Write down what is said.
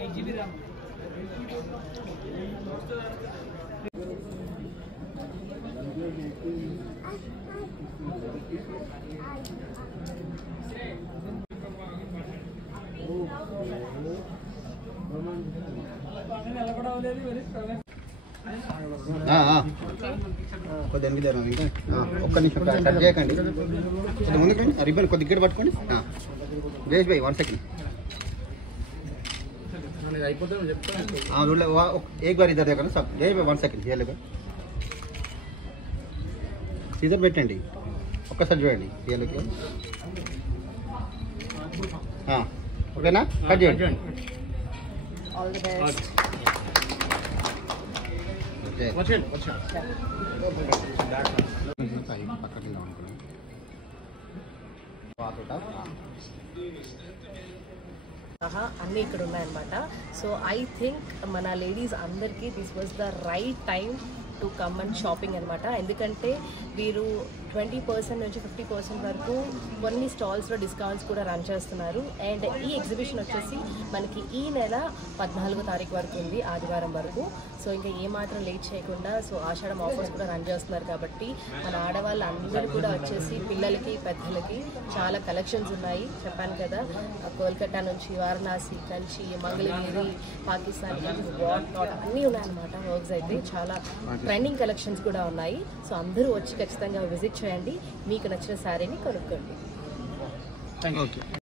8 GB RAM. కొద్దిగా ఎనిమిది ఇంకా ఒక్క నిమిషం కట్ చేయకండి. ముందుకు రిబ్బన్ కొద్ది గిడ పట్టుకోండి. జయేష్ భాయ్ 1 सेकंड. एक बार इधर देखो ना सब. जय भाई 1 सेकंड. ये ले सीजर పెట్టండి. ఒక్కసారి చూడండి. ये लेके ఓకేనా? కట్ చేయండి. All the best. అన్నీ ఇక్కడ ఉన్నాయన్నమాట. సో ఐ థింక్ మన లేడీస్ అందరికీ this was the right time to come and shopping అనమాట. ఎందుకంటే వీరు 20% నుంచి 50% వరకు కొన్ని స్టాల్స్లో డిస్కౌంట్స్ కూడా రన్ చేస్తున్నారు. అండ్ ఈ ఎగ్జిబిషన్ వచ్చేసి మనకి ఈ నెల 14వ తారీఖు వరకు ఉంది, ఆదివారం వరకు. సో ఇంకా ఏమాత్రం లేట్ చేయకుండా సో ఆషాఢం ఆఫర్స్ కూడా రన్ చేస్తున్నారు కాబట్టి మన ఆడవాళ్ళు అందరూ కూడా వచ్చేసి పిల్లలకి పెద్దలకి చాలా కలెక్షన్స్ ఉన్నాయి. చెప్పాను కదా, కోల్కతా నుంచి వారణాసి, కంచి, మంగళగిరి, పాకిస్తాన్, వాట్ నాట్ అన్నీ ఉన్నాయన్నమాట. వర్క్స్ అయితే చాలా ట్రెండింగ్ కలెక్షన్స్ కూడా ఉన్నాయి. సో అందరూ వచ్చి ఖచ్చితంగా విజిట్ చేయండి. మీకు నచ్చిన శారీని కొనుక్కోండి.